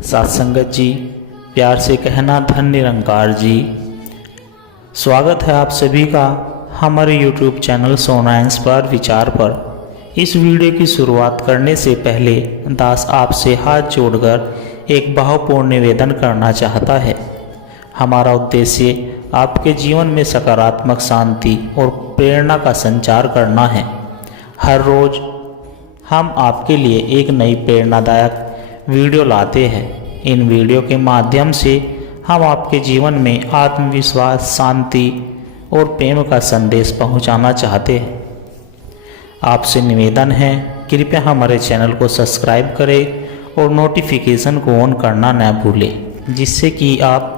सत्संगत जी, प्यार से कहना धन निरंकार जी। स्वागत है आप सभी का हमारे YouTube चैनल सोना इंस्पायर विचार पर। इस वीडियो की शुरुआत करने से पहले दास आपसे हाथ जोड़कर एक भावपूर्ण निवेदन करना चाहता है। हमारा उद्देश्य आपके जीवन में सकारात्मक शांति और प्रेरणा का संचार करना है। हर रोज हम आपके लिए एक नई प्रेरणादायक वीडियो लाते हैं। इन वीडियो के माध्यम से हम आपके जीवन में आत्मविश्वास, शांति और प्रेम का संदेश पहुंचाना चाहते हैं। आपसे निवेदन है, कृपया हमारे चैनल को सब्सक्राइब करें और नोटिफिकेशन को ऑन करना न भूलें, जिससे कि आप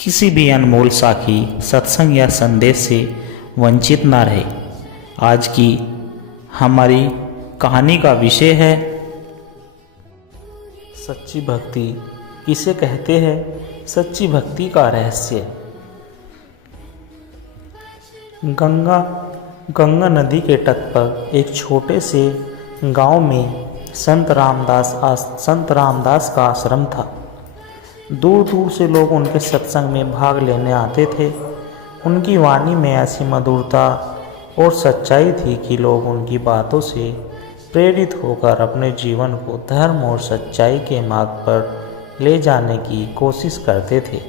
किसी भी अनमोल साखी, सत्संग या संदेश से वंचित ना रहे। आज की हमारी कहानी का विषय है सच्ची भक्ति किसे कहते हैं, सच्ची भक्ति का रहस्य। गंगा नदी के तट पर एक छोटे से गांव में संत रामदास का आश्रम था। दूर दूर से लोग उनके सत्संग में भाग लेने आते थे। उनकी वाणी में ऐसी मधुरता और सच्चाई थी कि लोग उनकी बातों से प्रेरित होकर अपने जीवन को धर्म और सच्चाई के मार्ग पर ले जाने की कोशिश करते थे।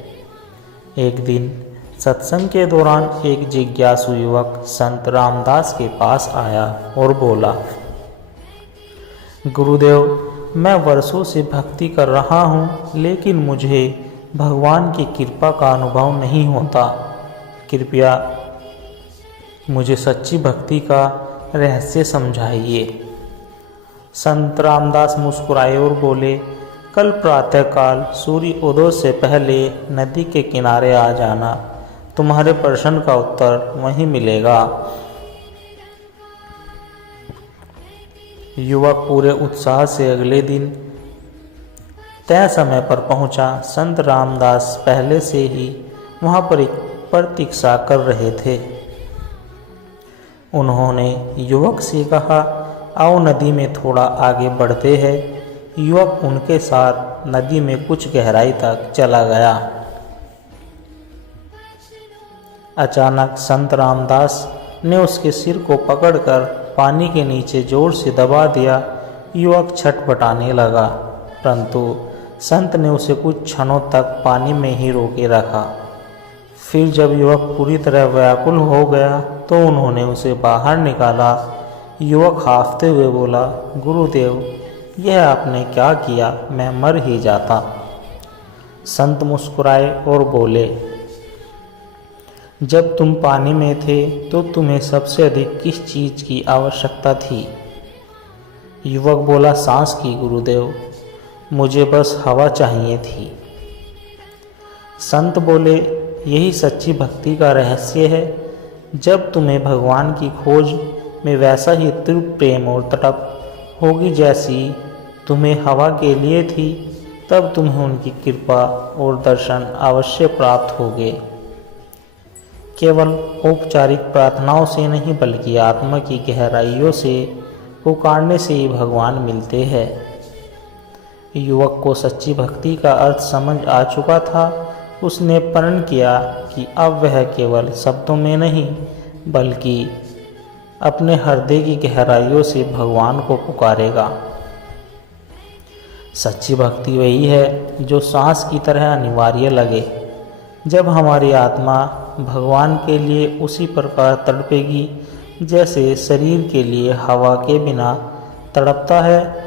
एक दिन सत्संग के दौरान एक जिज्ञासु युवक संत रामदास के पास आया और बोला, गुरुदेव, मैं वर्षों से भक्ति कर रहा हूँ, लेकिन मुझे भगवान की कृपा का अनुभव नहीं होता। कृपया मुझे सच्ची भक्ति का रहस्य समझाइए। संत रामदास मुस्कुराए और बोले, कल प्रातःकाल सूर्य उदय से पहले नदी के किनारे आ जाना। तुम्हारे प्रश्न का उत्तर वहीं मिलेगा। युवक पूरे उत्साह से अगले दिन तय समय पर पहुंचा। संत रामदास पहले से ही वहां पर प्रतीक्षा कर रहे थे। उन्होंने युवक से कहा, आओ नदी में थोड़ा आगे बढ़ते हैं। युवक उनके साथ नदी में कुछ गहराई तक चला गया। अचानक संत रामदास ने उसके सिर को पकड़कर पानी के नीचे जोर से दबा दिया। युवक छटपटाने लगा, परंतु संत ने उसे कुछ क्षणों तक पानी में ही रोके रखा। फिर जब युवक पूरी तरह व्याकुल हो गया तो उन्होंने उसे बाहर निकाला। युवक हांफते हुए बोला, गुरुदेव, यह आपने क्या किया? मैं मर ही जाता। संत मुस्कुराए और बोले, जब तुम पानी में थे तो तुम्हें सबसे अधिक किस चीज़ की आवश्यकता थी? युवक बोला, सांस की गुरुदेव, मुझे बस हवा चाहिए थी। संत बोले, यही सच्ची भक्ति का रहस्य है। जब तुम्हें भगवान की खोज में वैसा ही तीव्र प्रेम और तड़प होगी जैसी तुम्हें हवा के लिए थी, तब तुम्हें उनकी कृपा और दर्शन अवश्य प्राप्त होंगे। केवल औपचारिक प्रार्थनाओं से नहीं, बल्कि आत्मा की गहराइयों से पुकारने से ही भगवान मिलते हैं। युवक को सच्ची भक्ति का अर्थ समझ आ चुका था। उसने प्रण किया कि अब वह केवल शब्दों में नहीं, बल्कि अपने हृदय की गहराइयों से भगवान को पुकारेगा। सच्ची भक्ति वही है जो सांस की तरह अनिवार्य लगे। जब हमारी आत्मा भगवान के लिए उसी प्रकार तड़पेगी जैसे शरीर के लिए हवा के बिना तड़पता है,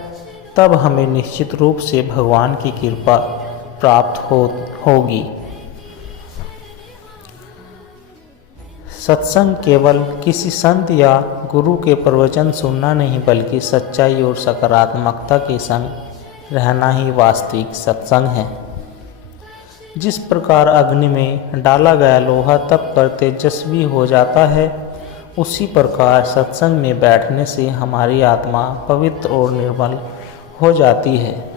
तब हमें निश्चित रूप से भगवान की कृपा प्राप्त होगी। सत्संग केवल किसी संत या गुरु के प्रवचन सुनना नहीं, बल्कि सच्चाई और सकारात्मकता के संग रहना ही वास्तविक सत्संग है। जिस प्रकार अग्नि में डाला गया लोहा तप कर तेजस्वी हो जाता है, उसी प्रकार सत्संग में बैठने से हमारी आत्मा पवित्र और निर्मल हो जाती है।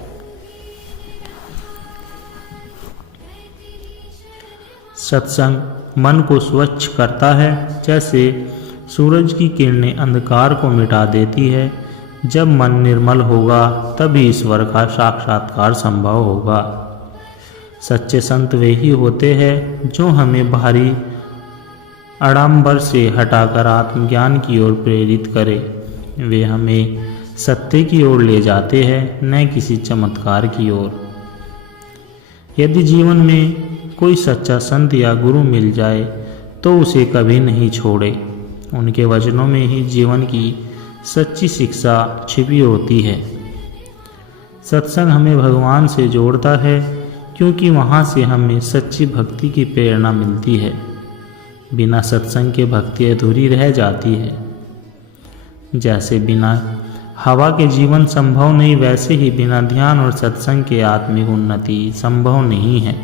सत्संग मन को स्वच्छ करता है, जैसे सूरज की किरणें अंधकार को मिटा देती है। जब मन निर्मल होगा तभी ईश्वर का साक्षात्कार संभव होगा। सच्चे संत वे ही होते हैं जो हमें बाहरी आडंबर से हटाकर आत्मज्ञान की ओर प्रेरित करे। वे हमें सत्य की ओर ले जाते हैं, न किसी चमत्कार की ओर। यदि जीवन में कोई सच्चा संत या गुरु मिल जाए तो उसे कभी नहीं छोड़े। उनके वचनों में ही जीवन की सच्ची शिक्षा छिपी होती है। सत्संग हमें भगवान से जोड़ता है क्योंकि वहाँ से हमें सच्ची भक्ति की प्रेरणा मिलती है। बिना सत्संग के भक्ति अधूरी रह जाती है। जैसे बिना हवा के जीवन संभव नहीं, वैसे ही बिना ध्यान और सत्संग के आत्मिक उन्नति संभव नहीं है।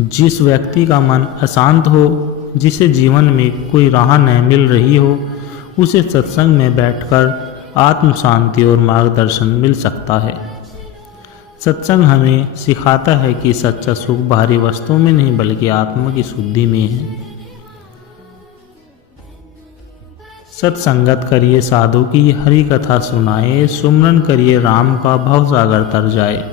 जिस व्यक्ति का मन अशांत हो, जिसे जीवन में कोई राह न मिल रही हो, उसे सत्संग में बैठकर आत्म शांति और मार्गदर्शन मिल सकता है। सत्संग हमें सिखाता है कि सच्चा सुख बाहरी वस्तुओं में नहीं बल्कि आत्मा की शुद्धि में है। सत्संगत करिए साधु की, हरि कथा सुनाए, सुमरन करिए राम का, भवसागर तर जाए।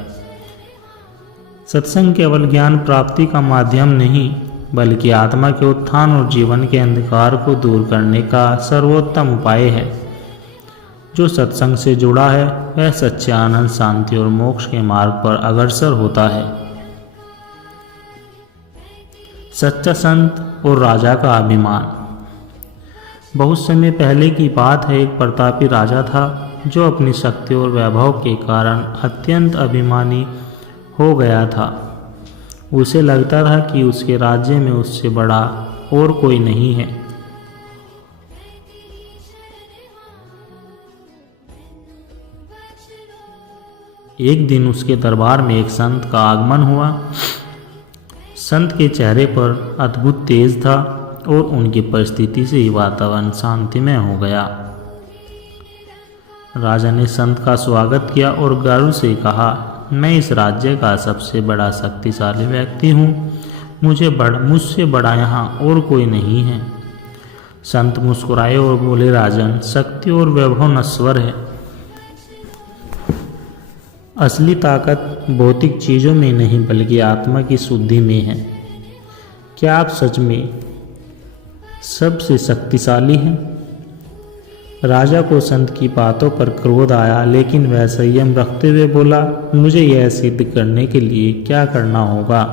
सत्संग केवल ज्ञान प्राप्ति का माध्यम नहीं बल्कि आत्मा के उत्थान और जीवन के अंधकार को दूर करने का सर्वोत्तम उपाय है। जो सत्संग से जुड़ा है वह सच्चे आनंद, शांति और मोक्ष के मार्ग पर अग्रसर होता है। सच्चा संत और राजा का अभिमान। बहुत समय पहले की बात है, एक प्रतापी राजा था जो अपनी शक्ति और वैभव के कारण अत्यंत अभिमानी हो गया था। उसे लगता था कि उसके राज्य में उससे बड़ा और कोई नहीं है। एक दिन उसके दरबार में एक संत का आगमन हुआ। संत के चेहरे पर अद्भुत तेज था और उनकी परिस्थिति से ही वातावरण शांतिमय हो गया। राजा ने संत का स्वागत किया और गर्व से कहा, मैं इस राज्य का सबसे बड़ा शक्तिशाली व्यक्ति हूँ। मुझसे बड़ा यहाँ और कोई नहीं है। संत मुस्कुराए और बोले, राजन, शक्ति और वैभव नश्वर है। असली ताकत भौतिक चीज़ों में नहीं बल्कि आत्मा की शुद्धि में है। क्या आप सच में सबसे शक्तिशाली हैं? राजा को संत की बातों पर क्रोध आया, लेकिन वह संयम रखते हुए बोला, मुझे यह सिद्ध करने के लिए क्या करना होगा?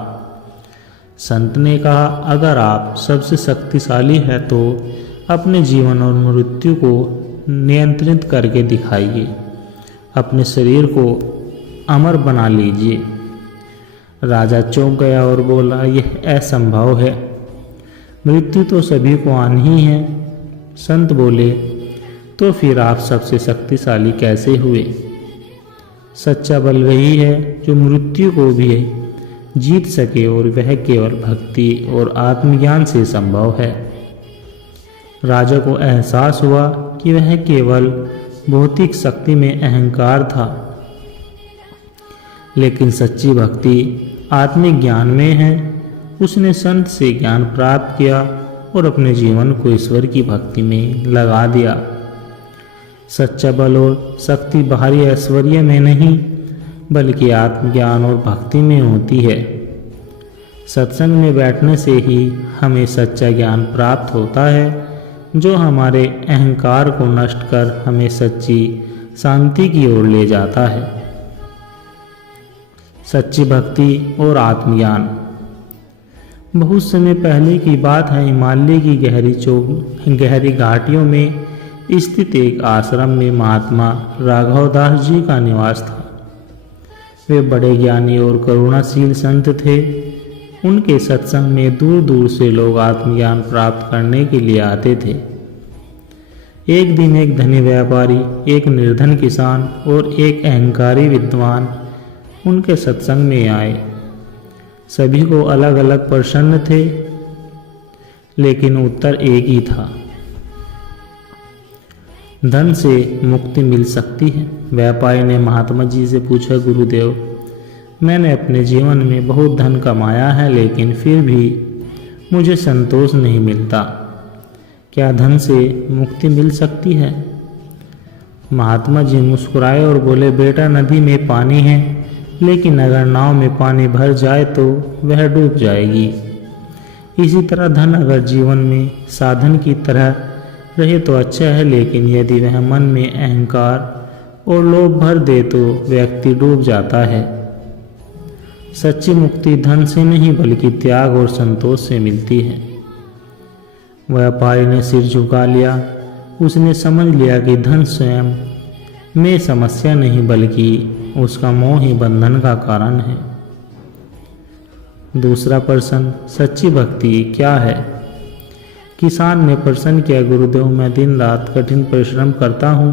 संत ने कहा, अगर आप सबसे शक्तिशाली हैं तो अपने जीवन और मृत्यु को नियंत्रित करके दिखाइए। अपने शरीर को अमर बना लीजिए। राजा चौंक गया और बोला, यह असंभव है। मृत्यु तो सभी को आनी ही है। संत बोले, तो फिर आप सबसे शक्तिशाली कैसे हुए? सच्चा बल वही है जो मृत्यु को भी जीत सके और वह केवल भक्ति और आत्मज्ञान से संभव है। राजा को एहसास हुआ कि वह केवल भौतिक शक्ति में अहंकार था, लेकिन सच्ची भक्ति आत्मिक ज्ञान में है। उसने संत से ज्ञान प्राप्त किया और अपने जीवन को ईश्वर की भक्ति में लगा दिया। सच्चा बल और शक्ति बाहरी ऐश्वर्य में नहीं बल्कि आत्मज्ञान और भक्ति में होती है। सत्संग में बैठने से ही हमें सच्चा ज्ञान प्राप्त होता है जो हमारे अहंकार को नष्ट कर हमें सच्ची शांति की ओर ले जाता है। सच्ची भक्ति और आत्मज्ञान। बहुत समय पहले की बात है, हिमालय की गहरी घाटियों में स्थित एक आश्रम में महात्मा राघवदास जी का निवास था। वे बड़े ज्ञानी और करुणाशील संत थे। उनके सत्संग में दूर दूर से लोग आत्मज्ञान प्राप्त करने के लिए आते थे। एक दिन एक धनी व्यापारी, एक निर्धन किसान और एक अहंकारी विद्वान उनके सत्संग में आए। सभी को अलग अलग प्रश्न थे, लेकिन उत्तर एक ही था, धन से मुक्ति मिल सकती है। व्यापारी ने महात्मा जी से पूछा, गुरुदेव, मैंने अपने जीवन में बहुत धन कमाया है, लेकिन फिर भी मुझे संतोष नहीं मिलता। क्या धन से मुक्ति मिल सकती है? महात्मा जी मुस्कुराए और बोले, बेटा नदी में पानी है, लेकिन अगर नाव में पानी भर जाए तो वह डूब जाएगी। इसी तरह धन अगर जीवन में साधन की तरह रहे तो अच्छा है, लेकिन यदि वह मन में अहंकार और लोभ भर दे तो व्यक्ति डूब जाता है। सच्ची मुक्ति धन से नहीं बल्कि त्याग और संतोष से मिलती है। व्यापारी ने सिर झुका लिया। उसने समझ लिया कि धन स्वयं में समस्या नहीं बल्कि उसका मोह ही बंधन का कारण है। दूसरा प्रश्न, सच्ची भक्ति क्या है? किसान ने प्रश्न किया, गुरुदेव मैं दिन रात कठिन परिश्रम करता हूँ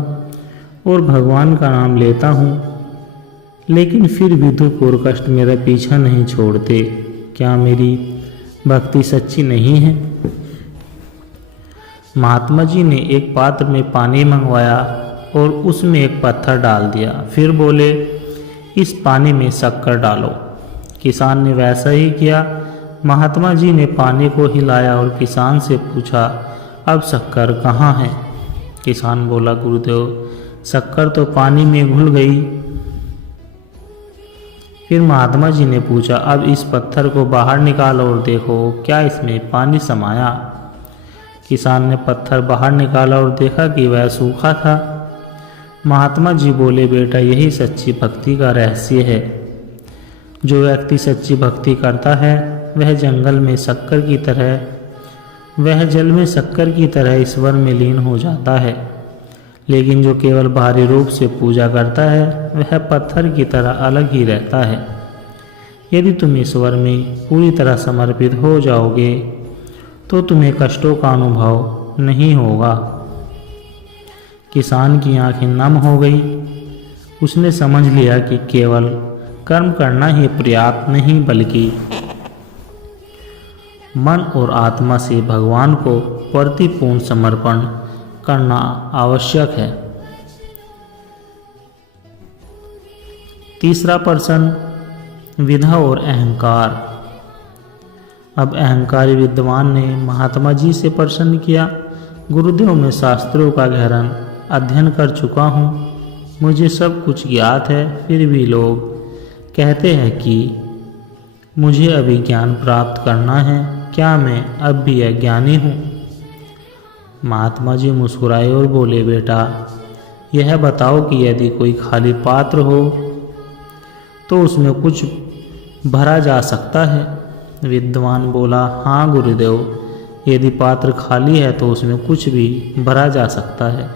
और भगवान का नाम लेता हूँ, लेकिन फिर भी दुख और कष्ट मेरा पीछा नहीं छोड़ते। क्या मेरी भक्ति सच्ची नहीं है? महात्मा जी ने एक पात्र में पानी मंगवाया और उसमें एक पत्थर डाल दिया। फिर बोले, इस पानी में शक्कर डालो। किसान ने वैसा ही किया। महात्मा जी ने पानी को हिलाया और किसान से पूछा, अब शक्कर कहाँ है? किसान बोला, गुरुदेव शक्कर तो पानी में घुल गई। फिर महात्मा जी ने पूछा, अब इस पत्थर को बाहर निकालो और देखो क्या इसमें पानी समाया। किसान ने पत्थर बाहर निकाला और देखा कि वह सूखा था। महात्मा जी बोले, बेटा यही सच्ची भक्ति का रहस्य है। जो व्यक्ति सच्ची भक्ति करता है वह जंगल में शक्कर की तरह, वह जल में शक्कर की तरह ईश्वर में लीन हो जाता है। लेकिन जो केवल बाहरी रूप से पूजा करता है वह पत्थर की तरह अलग ही रहता है। यदि तुम ईश्वर में पूरी तरह समर्पित हो जाओगे तो तुम्हें कष्टों का अनुभव नहीं होगा। किसान की आंखें नम हो गई। उसने समझ लिया कि केवल कर्म करना ही पर्याप्त नहीं बल्कि मन और आत्मा से भगवान को प्रतिपूर्ण समर्पण करना आवश्यक है। तीसरा प्रश्न, विधा और अहंकार। अब अहंकारी विद्वान ने महात्मा जी से प्रश्न किया, गुरुदेव मैं शास्त्रों का गहरा अध्ययन कर चुका हूँ, मुझे सब कुछ ज्ञात है, फिर भी लोग कहते हैं कि मुझे अभी ज्ञान प्राप्त करना है, क्या मैं अब भी अज्ञानी हूँ? महात्मा जी मुस्कुराए और बोले, बेटा यह बताओ कि यदि कोई खाली पात्र हो तो उसमें कुछ भरा जा सकता है? विद्वान बोला, हाँ गुरुदेव, यदि पात्र खाली है तो उसमें कुछ भी भरा जा सकता है।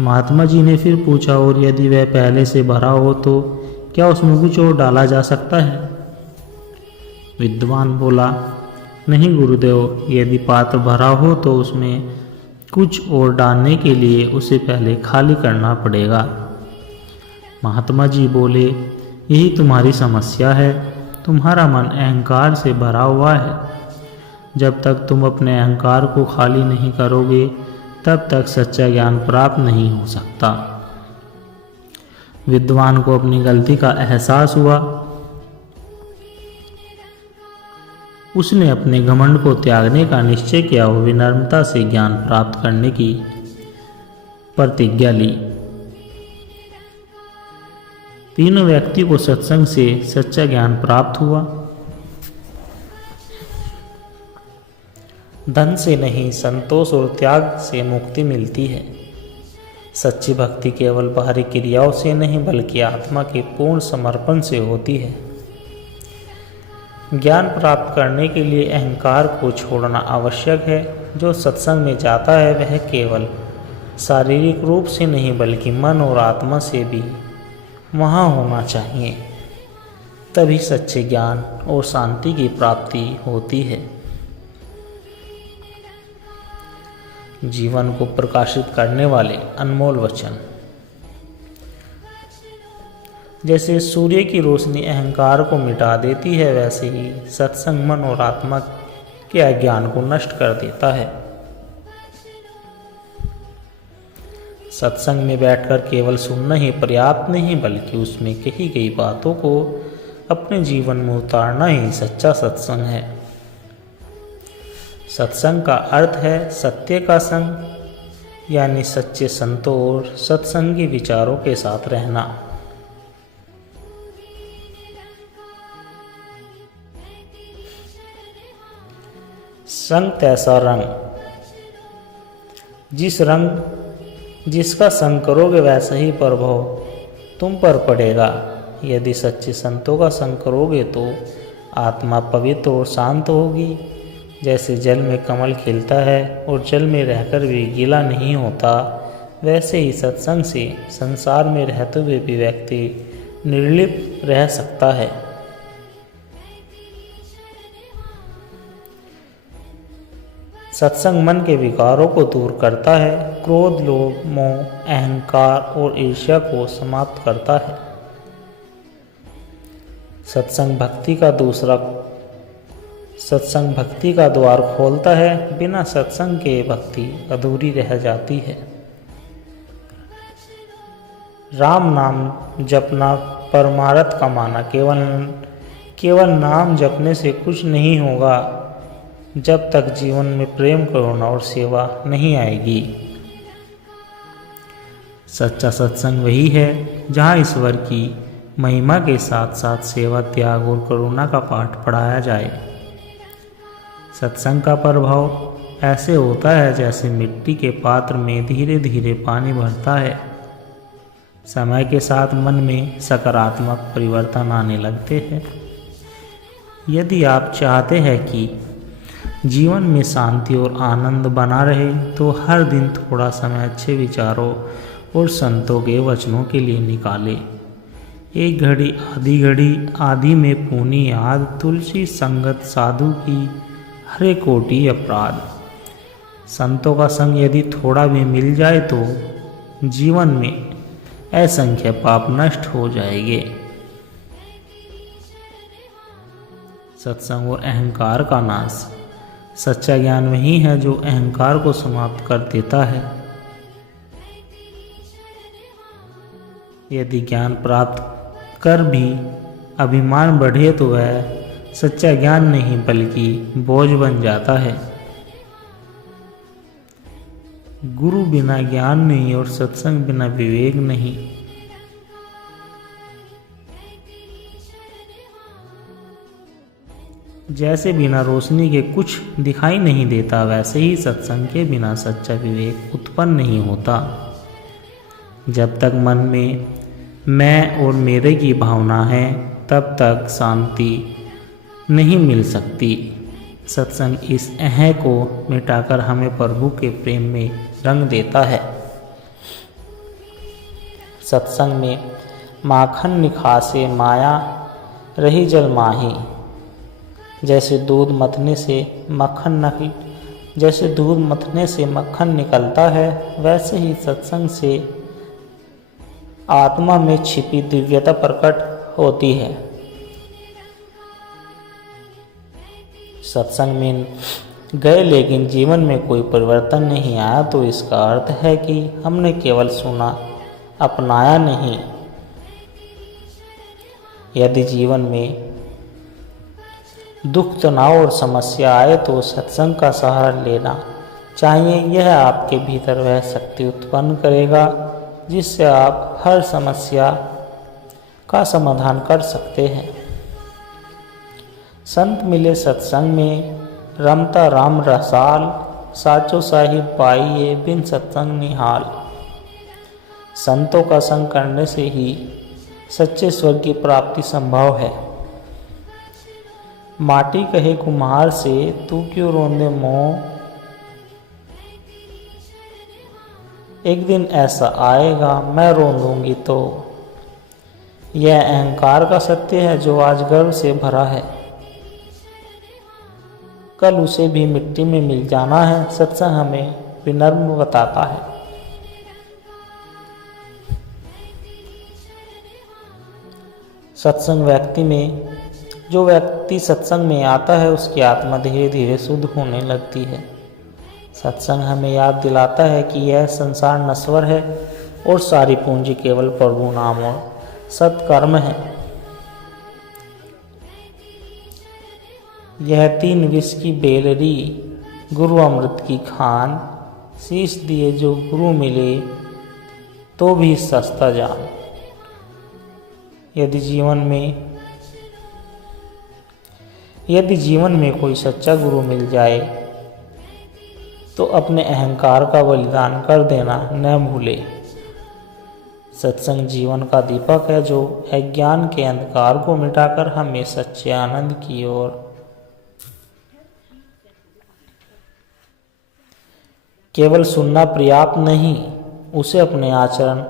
महात्मा जी ने फिर पूछा, और यदि वह पहले से भरा हो तो क्या उसमें कुछ और डाला जा सकता है? विद्वान बोला, नहीं गुरुदेव, यदि पात्र भरा हो तो उसमें कुछ और डालने के लिए उसे पहले खाली करना पड़ेगा। महात्मा जी बोले, यही तुम्हारी समस्या है, तुम्हारा मन अहंकार से भरा हुआ है। जब तक तुम अपने अहंकार को खाली नहीं करोगे तब तक सच्चा ज्ञान प्राप्त नहीं हो सकता। विद्वान को अपनी गलती का एहसास हुआ। उसने अपने घमंड को त्यागने का निश्चय किया और विनम्रता से ज्ञान प्राप्त करने की प्रतिज्ञा ली। तीनों व्यक्ति को सत्संग से सच्चा ज्ञान प्राप्त हुआ। धन से नहीं, संतोष और त्याग से मुक्ति मिलती है। सच्ची भक्ति केवल बाहरी क्रियाओं से नहीं बल्कि आत्मा के पूर्ण समर्पण से होती है। ज्ञान प्राप्त करने के लिए अहंकार को छोड़ना आवश्यक है। जो सत्संग में जाता है वह केवल शारीरिक रूप से नहीं बल्कि मन और आत्मा से भी वहाँ होना चाहिए, तभी सच्चे ज्ञान और शांति की प्राप्ति होती है। जीवन को प्रकाशित करने वाले अनमोल वचन। जैसे सूर्य की रोशनी अहंकार को मिटा देती है, वैसे ही सत्संग मन और आत्मा के अज्ञान को नष्ट कर देता है। सत्संग में बैठकर केवल सुनना ही पर्याप्त नहीं बल्कि उसमें कही गई बातों को अपने जीवन में उतारना ही सच्चा सत्संग है। सत्संग का अर्थ है सत्य का संग, यानी सच्चे संतों और सत्संगी विचारों के साथ रहना। संग तैसा रंग, जिसका संग करोगे वैसा ही प्रभाव तुम पर पड़ेगा। यदि सच्चे संतों का संग करोगे तो आत्मा पवित्र और शांत होगी। जैसे जल में कमल खिलता है और जल में रहकर भी गीला नहीं होता, वैसे ही सत्संग से संसार में रहते हुए भी व्यक्ति निर्लिप्त रह सकता है। सत्संग मन के विकारों को दूर करता है, क्रोध, लोभ, मोह, अहंकार और ईर्ष्या को समाप्त करता है। सत्संग भक्ति का द्वार खोलता है। बिना सत्संग के भक्ति अधूरी रह जाती है। राम नाम जपना परमार्थ कमाना। केवल नाम जपने से कुछ नहीं होगा जब तक जीवन में प्रेम, करुणा और सेवा नहीं आएगी। सच्चा सत्संग वही है जहाँ ईश्वर की महिमा के साथ साथ सेवा, त्याग और करुणा का पाठ पढ़ाया जाए। सत्संग का प्रभाव ऐसे होता है जैसे मिट्टी के पात्र में धीरे धीरे पानी भरता है। समय के साथ मन में सकारात्मक परिवर्तन आने लगते हैं। यदि आप चाहते हैं कि जीवन में शांति और आनंद बना रहे तो हर दिन थोड़ा समय अच्छे विचारों और संतों के वचनों के लिए निकालें। एक घड़ी, आधी घड़ी, आधी में पूनी याद, तुलसी संगत, साधु की हरे कोटि अपराध। संतों का संग यदि थोड़ा भी मिल जाए तो जीवन में असंख्य पाप नष्ट हो जाएंगे। सत्संग और अहंकार का नाश। सच्चा ज्ञान वही है जो अहंकार को समाप्त कर देता है। यदि ज्ञान प्राप्त कर भी अभिमान बढ़े तो वह सच्चा ज्ञान नहीं बल्कि बोझ बन जाता है। गुरु बिना ज्ञान नहीं और सत्संग बिना विवेक नहीं। जैसे बिना रोशनी के कुछ दिखाई नहीं देता, वैसे ही सत्संग के बिना सच्चा विवेक उत्पन्न नहीं होता। जब तक मन में मैं और मेरे की भावना है तब तक शांति नहीं मिल सकती। सत्संग इस अहं को मिटाकर हमें प्रभु के प्रेम में रंग देता है। सत्संग में माखन निखासे माया रही जल माही। जैसे दूध मथने से मक्खन निकलता है, वैसे ही सत्संग से आत्मा में छिपी दिव्यता प्रकट होती है। सत्संग में गए लेकिन जीवन में कोई परिवर्तन नहीं आया तो इसका अर्थ है कि हमने केवल सुना, अपनाया नहीं। यदि जीवन में दुख, तनाव और समस्या आए तो सत्संग का सहारा लेना चाहिए। यह आपके भीतर वह शक्ति उत्पन्न करेगा जिससे आप हर समस्या का समाधान कर सकते हैं। संत मिले सत्संग में रमता राम रसाल, साचो साहिब पाइए बिन सत्संग निहाल। संतों का संग करने से ही सच्चे स्वर्ग की प्राप्ति संभव है। माटी कहे कुम्हार से तू क्यों रोंदे मोह, एक दिन ऐसा आएगा मैं रोंदूंगी तो। यह अहंकार का सत्य है जो आज गर्व से भरा है, कल उसे भी मिट्टी में मिल जाना है। सत्संग हमें विनम्र बताता है। जो व्यक्ति सत्संग में आता है उसकी आत्मा धीरे धीरे शुद्ध होने लगती है। सत्संग हमें याद दिलाता है कि यह संसार नश्वर है और सारी पूंजी केवल प्रभु नाम और सत्कर्म है। यह 3 विष की बेलरी, गुरु अमृत की खान, शीश दिए जो गुरु मिले तो भी सस्ता जान। यदि जीवन में कोई सच्चा गुरु मिल जाए तो अपने अहंकार का बलिदान कर देना न भूले। सत्संग जीवन का दीपक है जो अज्ञान के अंधकार को मिटाकर हमें सच्चे आनंद की ओर केवल सुनना पर्याप्त नहीं, उसे अपने आचरण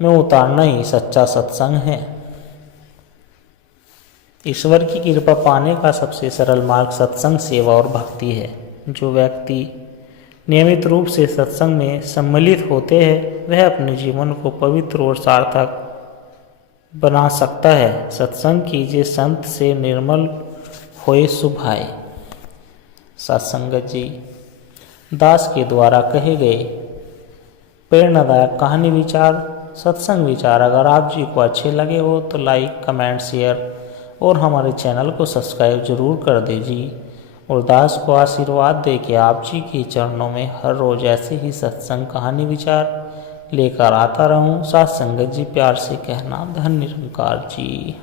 में उतारना ही सच्चा सत्संग है। ईश्वर की कृपा पाने का सबसे सरल मार्ग सत्संग, सेवा और भक्ति है। जो व्यक्ति नियमित रूप से सत्संग में सम्मिलित होते हैं वह अपने जीवन को पवित्र और सार्थक बना सकता है। सत्संग कीजिए संत से निर्मल होए सुभाए। सत्संगत जी दास के द्वारा कहे गए प्रेरणादायक कहानी विचार, सत्संग विचार अगर आप जी को अच्छे लगे हो तो लाइक, कमेंट, शेयर और हमारे चैनल को सब्सक्राइब जरूर कर दीजिए। और दास को आशीर्वाद दे के आप जी के चरणों में हर रोज ऐसे ही सत्संग कहानी विचार लेकर आता रहूं। साथ संगत जी प्यार से कहना, धन्य निरंकार जी।